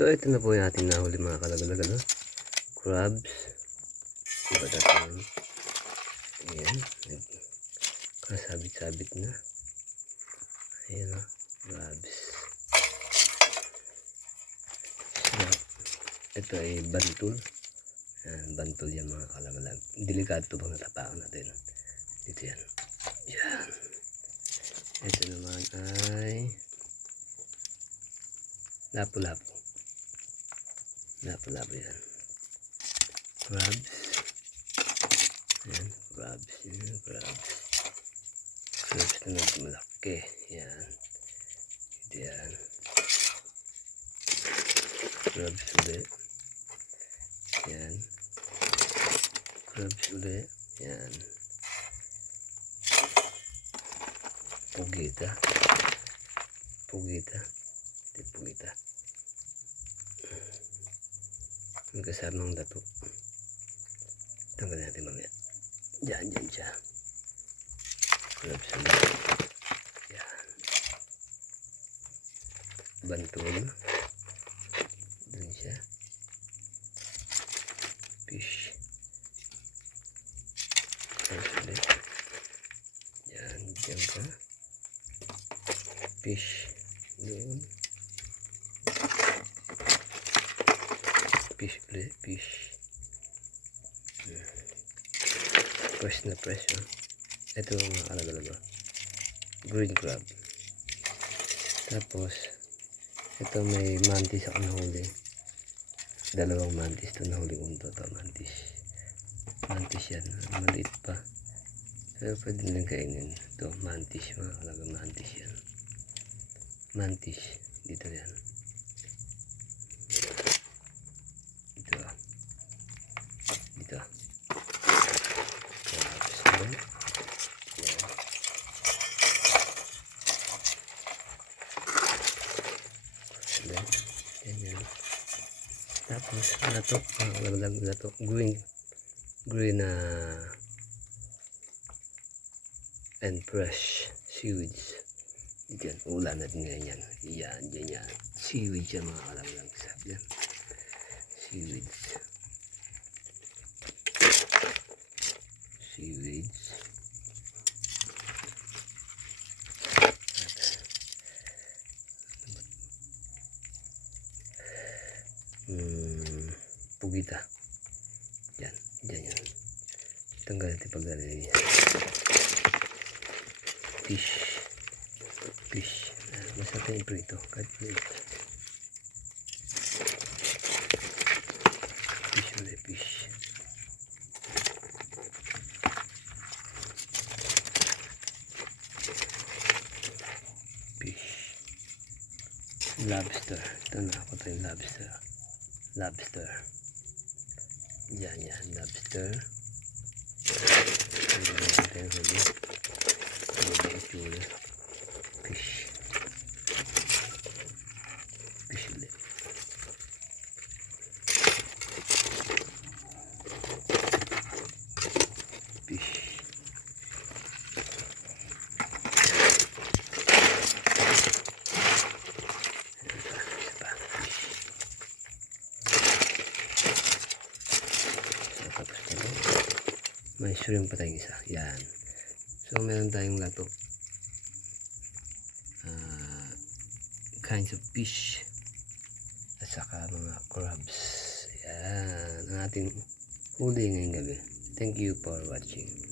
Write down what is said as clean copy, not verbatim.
So ito na po yung ating nahuli mga kalagalag, ano? Crabs. Diba natin? Ayan. Kasabit-sabit na. Ayan o. Crabs. So, ito ay bantul. Ayan, bantul yan mga kalagalag. Delikado bang natapakan natin. Dito yan. Yan. Ito naman ay lapu-lapu. Lapu-lapu yan. Crabs. Yan. Crabs. Yan. Crabs. Crabs na nagmalaki. Yan. Ito yan. Crabs ulit. Yan. Crabs ulit. Yan. Pugita. Pugita. Ito pugita. Ang kasamang dato. Tanggal natin mamaya. Diyan siya. Crabs ulit. Yan. Bantul. Doon siya. Fish. Crabs ulit. Yan. Diyan ka. Fish. Doon. Fish ulit. Fish. Fresh na fresh. Oh. Ito mga kalagalaga. Green crab. Tapos ito may mantis ako nahuli. Dalawang mantis ito nahuli ko ito. Mantis. Mantis yan. Maliit pa. Pero pwede nila kainin. Ito mantis. Mga kalagalaga mantis yan. Mantis. Dito yan. Dito. Dito. Ganyan. Tapos latok, latok green and fresh seaweeds. Diyan, ulan natin ngayon yan. Yan, yan. Seaweeds yan mga kalaglag. Yan. Seaweeds. Seaweeds. Pugita. Yan. Yan. Tanggal natin pagdali niya. Fish. Masarap yung prito. Kahit maliit. Fish ulit. Fish. Lobster. Ito na ako tayo lobster. Yan. Lobster. Ito natin huli. Fish. Fish ulit. Fish. May shrimp pa tayong isa. Yan. So, meron tayong lato. Kinds of fish. At saka mga crabs. Yan. Ang ating huli ngayong gabi. Thank you for watching.